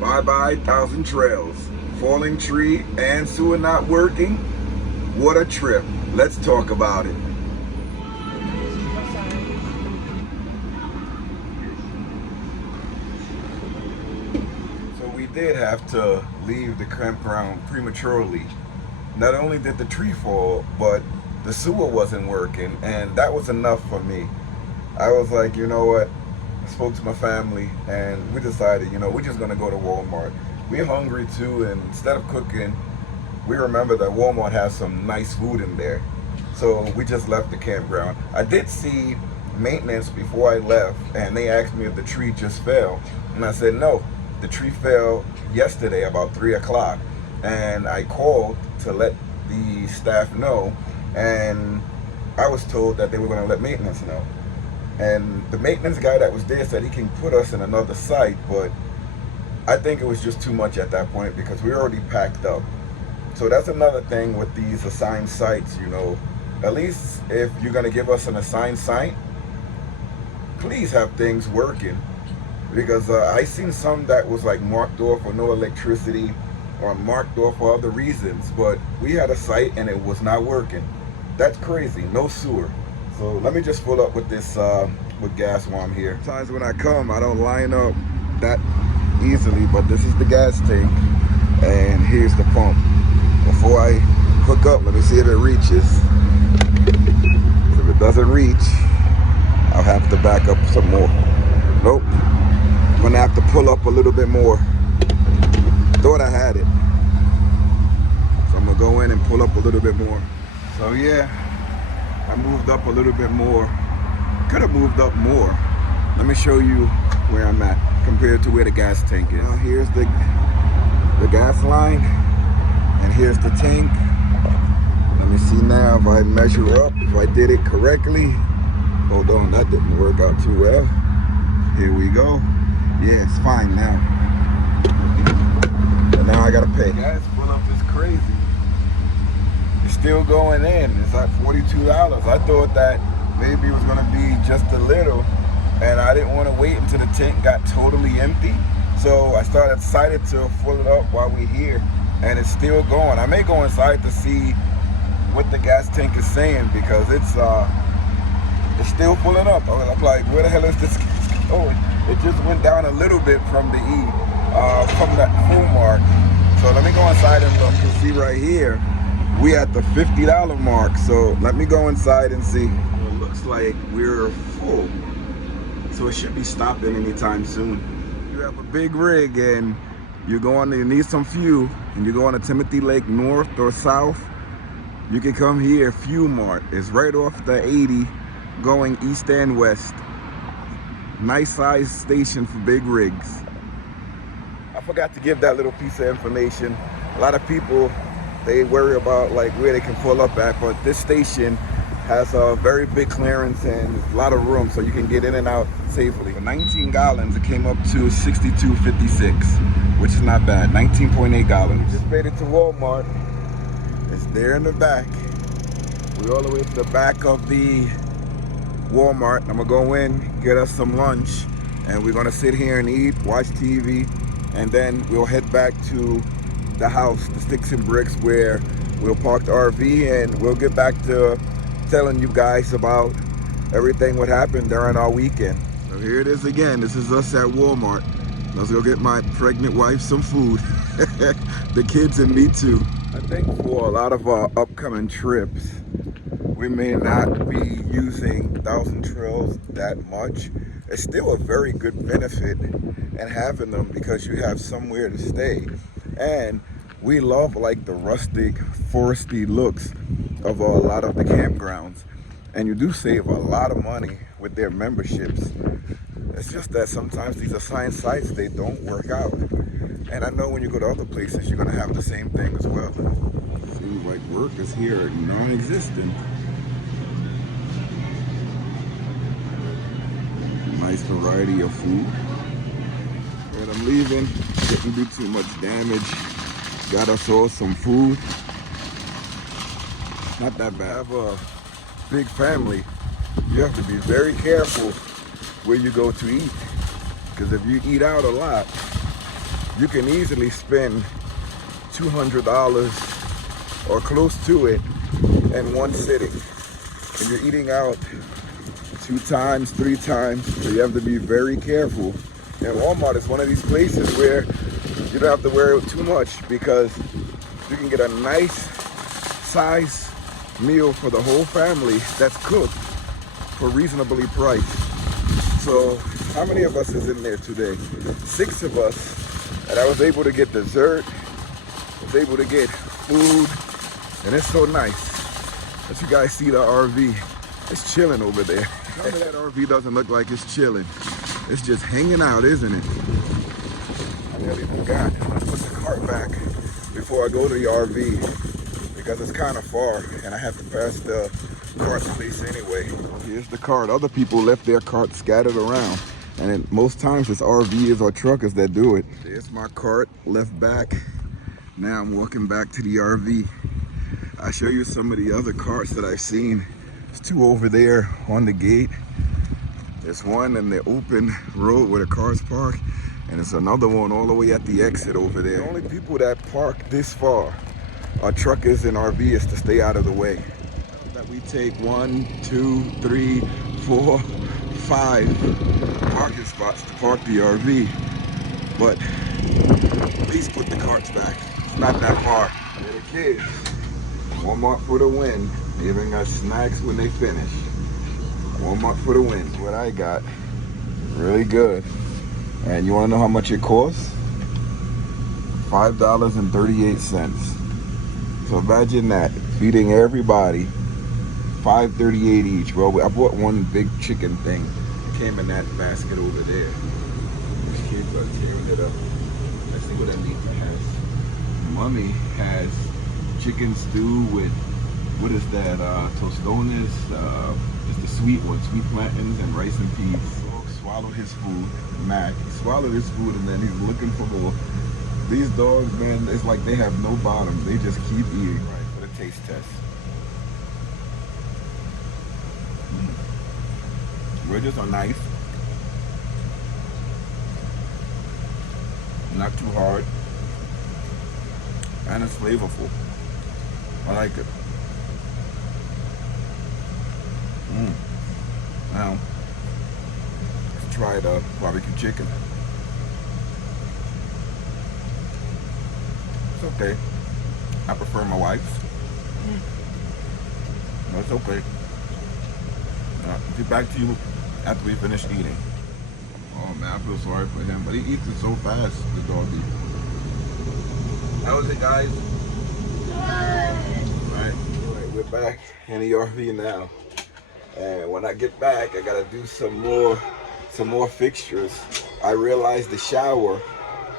Bye-bye, thousand trails. Falling tree and sewer not working. What a trip. Let's talk about it. So we did have to leave the campground prematurely. Not only did the tree fall, but the sewer wasn't working, and that was enough for me. I was like, you know what? I spoke to my family, and we decided, you know, we're just gonna go to Walmart. We're hungry too, and instead of cooking, we remember that Walmart has some nice food in there. So we just left the campground. I did see maintenance before I left, and they asked me if the tree just fell. And I said, no, the tree fell yesterday about 3 o'clock. And I called to let the staff know, and I was told that they were gonna let maintenance know. And the maintenance guy that was there said he can put us in another site, but I think it was just too much at that point because we were already packed up. So that's another thing with these assigned sites, you know. At least if you're gonna give us an assigned site, please have things working. Because I seen some that was like marked off for no electricity or marked off for other reasons, but we had a site and it was not working. That's crazy, no sewer. So let me just fill up with this with gas while I'm here. Sometimes when I come, I don't line up that easily, but this is the gas tank and here's the pump. Before I hook up, let me see if it reaches. If it doesn't reach, I'll have to back up some more. Nope, I'm gonna have to pull up a little bit more. Thought I had it. So I'm gonna go in and pull up a little bit more. So yeah, I moved up a little bit more. Could have moved up more. Let me show you where I'm at compared to where the gas tank is. Now here's the gas line, and here's the tank. Let me see now if I measure up, if I did it correctly. Hold on, that didn't work out too well. Here we go. Yeah, it's fine now. And now I gotta pay. Gas pull up is crazy. It's still going in. It's like $42. I thought that maybe it was gonna be just a little, and I didn't want to wait until the tank got totally empty. So I decided to fill it up while we're here, and it's still going. I may go inside to see what the gas tank is saying because it's still pulling up. I'm like, where the hell is this gas going? It just went down a little bit from the from that full mark. So let me go inside and look. You can see right here, we at the $50 mark. So let me go inside and see. Well, it looks like we're full. So it should be stopping anytime soon. You have a big rig and you need some fuel, and you're going to Timothy Lake North or South, you can come here. Fuel Mart is right off the 80 going east and west. Nice size station for big rigs. I forgot to give that little piece of information. A lot of people, they worry about like where they can pull up at, but this station has a very big clearance and a lot of room so you can get in and out safely. For 19 gallons, it came up to $62.56, which is not bad. 19.8 gallons. Just made it to Walmart. It's there in the back. We're all the way to the back of the Walmart. I'm gonna go in, get us some lunch, and we're gonna sit here and eat, watch TV, and then we'll head back to the house, the Sticks and Bricks, where we'll park the RV, and we'll get back to telling you guys about everything what happened during our weekend. So here it is again. This is us at Walmart. Let's go get my pregnant wife some food. The kids and me too. I think for a lot of our upcoming trips, we may not be using 1,000 trails that much. It's still a very good benefit in having them because you have somewhere to stay. And we love like the rustic, foresty looks of a lot of the campgrounds. And you do save a lot of money with their memberships. It's just that sometimes these assigned sites, they don't work out. And I know when you go to other places, you're gonna have the same thing as well. Seems like work is here non-existent. Nice variety of food. And I'm leaving, didn't do too much damage. Got us all some food. Not that bad. I have a big family. You have to be very careful where you go to eat. Because if you eat out a lot, you can easily spend $200 or close to it in one sitting. And you're eating out 2 times, 3 times, so you have to be very careful. And Walmart is one of these places where you don't have to worry too much, because you can get a nice size meal for the whole family that's cooked for reasonably priced. So how many of us is in there today? 6 of us. And I was able to get dessert, was able to get food, and it's so nice. As you guys see the RV, it's chilling over there. Some of that RV doesn't look like it's chilling. It's just hanging out, isn't it? I nearly forgot. I put the cart back before I go to the RV, because it's kind of far and I have to pass the cart place anyway. Here's the cart. Other people left their cart scattered around, and then most times it's RVs or truckers that do it. There's my cart left back. Now I'm walking back to the RV. I'll show you some of the other carts that I've seen. There's 2 over there on the gate. There's one in the open road where the cars park, and there's another one all the way at the exit over there. The only people that park this far are truckers and RVs to stay out of the way. That we take 1, 2, 3, 4, 5 parking spots to park the RV, but please put the carts back. It's not that far. There the kids. Walmart for the win. Giving us snacks when they finish. Walmart for the win. What I got, really good. And you want to know how much it costs? $5.38. So imagine that, feeding everybody $5.38 each. Well, I bought one big chicken thing. It came in that basket over there. These kids are tearing it up. Let's see what that meat has. Mommy has chicken stew with, what is that? Tostones. It's the sweet one, sweet plantains and rice and peas. Dog swallowed his food. Mac, he swallowed his food and then he's looking for more. These dogs, man, it's like they have no bottom. They just keep eating. Right, for the taste test. Ridges are nice. Not too hard. And it's flavorful. I like it. Now, let's try the barbecue chicken. It's okay. I prefer my wife's. No, it's okay. I'll get back to you after we finish eating. Oh man, I feel sorry for him, but he eats it so fast, the doggy. How was it, guys? Alright, we're back in the RV now. And when I get back, I gotta do some more fixtures. I realized the shower,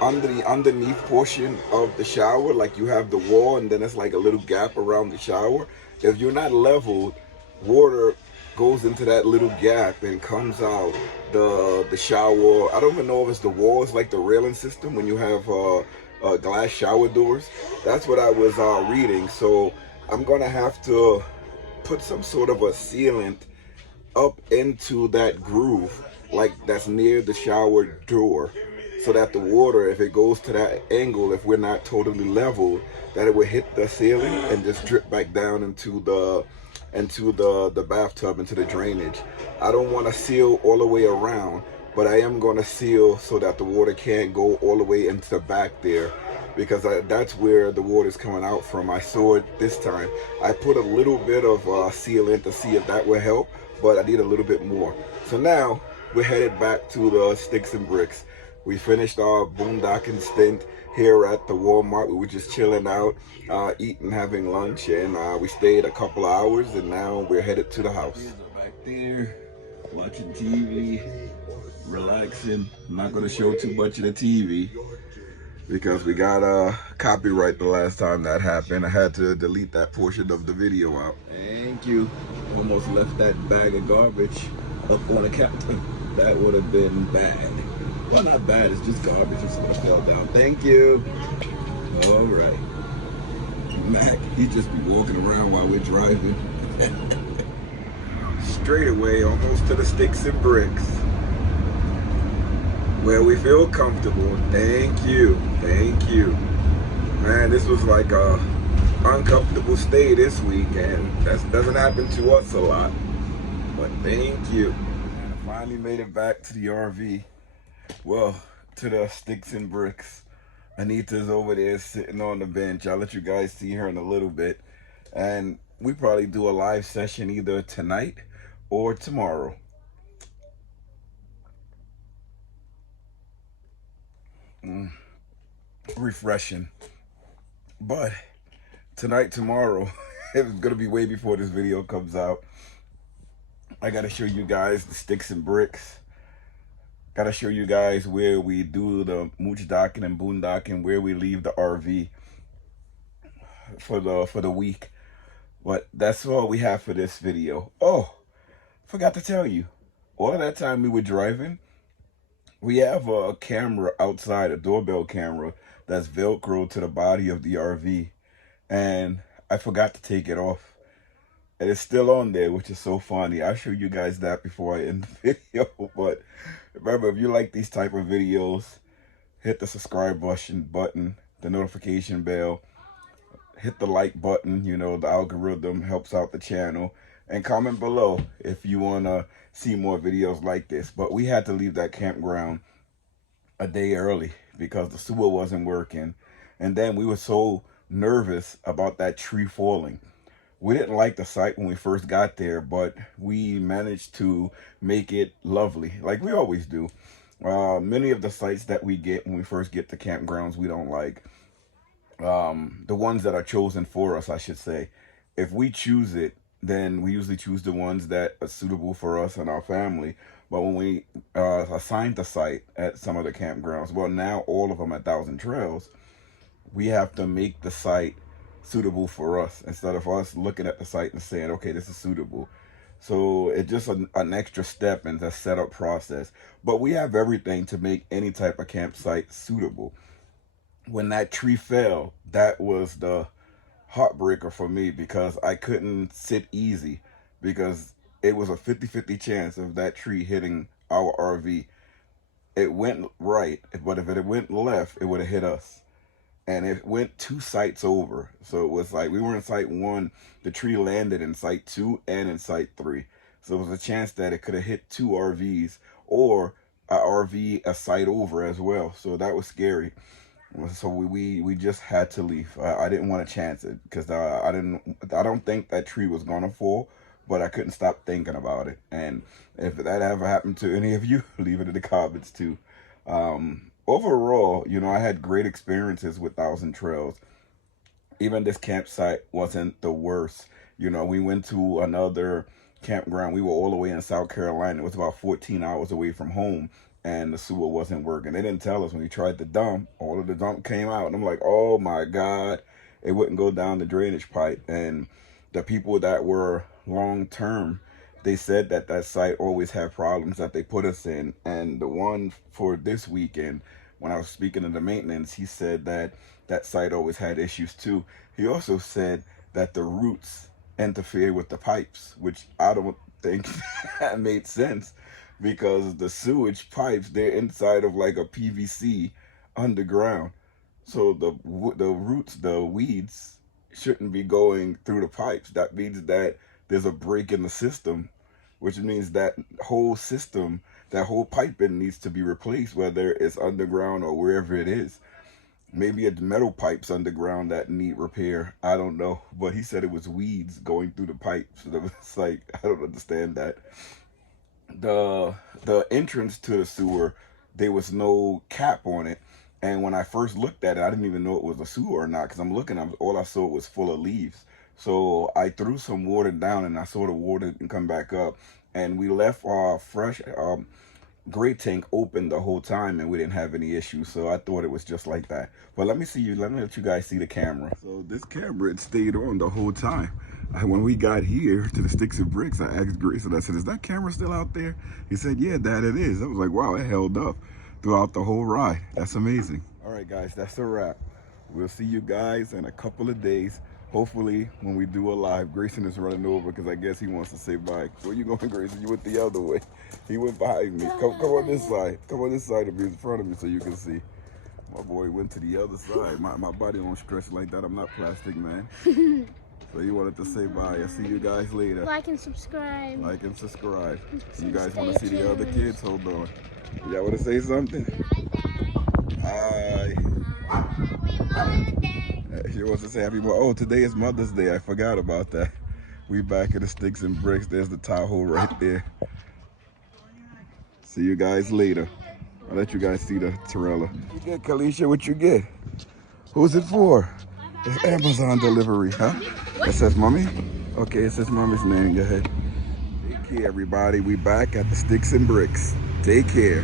under the underneath portion of the shower, like you have the wall and then it's like a little gap around the shower. If you're not leveled, water goes into that little gap and comes out the shower. I don't even know if it's the walls, like the railing system when you have glass shower doors. That's what I was reading. So I'm gonna have to put some sort of a sealant up into that groove, like that's near the shower door, so that the water, if it goes to that angle, if we're not totally leveled, that it will hit the ceiling and just drip back down into the bathtub, into the drainage. I don't want to seal all the way around, but I am going to seal so that the water can't go all the way into the back there, because that's where the water is coming out from. I saw it this time. I put a little bit of sealant to see if that will help, but I need a little bit more. So now we're headed back to the Sticks and Bricks. We finished our boondocking stint here at the Walmart. We were just chilling out, eating, having lunch, and we stayed a couple of hours, and now we're headed to the house. Back there, watching TV, relaxing. I'm not going to show too much of the TV because we got a copyright the last time that happened. I had to delete that portion of the video out. Thank you. Almost left that bag of garbage up on the counter. That would have been bad. Well, not bad, it's just garbage. It's gonna fell down. Thank you. All right. Mac, he just be walking around while we're driving. Straight away, almost to the Sticks and Bricks, where we feel comfortable. Thank you. you. Man, this was like a uncomfortable stay this week, and that doesn't happen to us a lot. But thank you. And I finally made it back to the RV. Well, to the sticks and bricks. Anita's over there sitting on the bench. I'll let you guys see her in a little bit. And we probably do a live session either tonight or tomorrow. Refreshing. But tonight, tomorrow, it's gonna be way before this video comes out. I gotta show you guys the sticks and bricks. Gotta show you guys where we do the mooch docking and boondocking, where we leave the RV for the week. But that's all we have for this video. Oh, forgot to tell you, all of that time we were driving, we have a camera outside, a doorbell camera that's Velcro to the body of the RV, and I forgot to take it off. And it's still on there, which is so funny. I'll show you guys that before I end the video. But remember, if you like these type of videos, hit the subscribe button, the notification bell, hit the like button. You know, the algorithm helps out the channel. And comment below if you want to see more videos like this. But we had to leave that campground a day early because the sewer wasn't working. And then we were so nervous about that tree falling. We didn't like the site when we first got there, but we managed to make it lovely, like we always do. Many of the sites that we get when we first get to campgrounds, we don't like. The ones that are chosen for us, I should say. If we choose it, then we usually choose the ones that are suitable for us and our family. But when we assign the site at some of the campgrounds, well, now all of them at Thousand Trails, we have to make the site suitable for us instead of us looking at the site and saying, okay, this is suitable. So it's just an extra step in the setup process. But we have everything to make any type of campsite suitable. When that tree fell, that was the heartbreaker for me because I couldn't sit easy because it was a 50-50 chance of that tree hitting our RV. It went right, but if it went left, it would have hit us. And it went 2 sites over. So it was like we were in site 1, the tree landed in site 2 and in site 3. So it was a chance that it could have hit 2 RVs or a RV a site over as well. So that was scary. So we just had to leave. I didn't want to chance it because I don't think that tree was gonna fall, but I couldn't stop thinking about it. And if that ever happened to any of you, leave it in the comments too. Overall, you know, I had great experiences with Thousand Trails. Even this campsite wasn't the worst. You know, we went to another campground. We were all the way in South Carolina. It was about 14 hours away from home, and the sewer wasn't working. They didn't tell us when we tried to dump. All of the dump came out, and I'm like, oh my God, it wouldn't go down the drainage pipe. And the people that were long-term, they said that that site always had problems that they put us in. And the one for this weekend, when I was speaking to the maintenance, he said that that site always had issues too. He also said that the roots interfere with the pipes, which I don't think that made sense because the sewage pipes, they're inside of like a PVC underground. So the roots, the weeds shouldn't be going through the pipes. That means that there's a break in the system, which means that whole system, that whole piping needs to be replaced, whether it's underground or wherever it is. Maybe it's metal pipes underground that need repair. I don't know. But he said it was weeds going through the pipes. So it's like, I don't understand that. The entrance to the sewer, there was no cap on it. And when I first looked at it, I didn't even know it was a sewer or not, because I'm looking, all I saw was full of leaves. So I threw some water down and I saw the water and come back up. And we left our fresh gray tank open the whole time and we didn't have any issues. So I thought it was just like that. But let me let you guys see the camera. So this camera, it stayed on the whole time. When we got here to the sticks and bricks, I asked Grayson, I said, is that camera still out there? He said, yeah, Dad, it is. I was like, wow, it held up throughout the whole ride. That's amazing. All right, guys, that's a wrap. We'll see you guys in a couple of days. Hopefully, when we do a live. Grayson is running over because I guess he wants to say bye. Where you going, Grayson? You went the other way. He went behind me. Come on this side. Come on this side to be in front of me so you can see. My boy went to the other side. My body don't stretch like that. I'm not plastic, man. So he wanted to say bye. I'll see you guys later. Like and subscribe. Like and subscribe. You guys want to see the other kids? Hold on. Y'all want to say something? Hi. She wants to say happy Mother's Day. Oh, today is Mother's Day. I forgot about that. We back at the Sticks and Bricks. There's the Tahoe right there. See you guys later. I'll let you guys see the Torella. What you get, Kalisha? What you get? Who's it for? It's Amazon delivery, huh? It says Mommy? Okay, it says Mommy's name. Go ahead. Take care, everybody. We back at the Sticks and Bricks. Take care.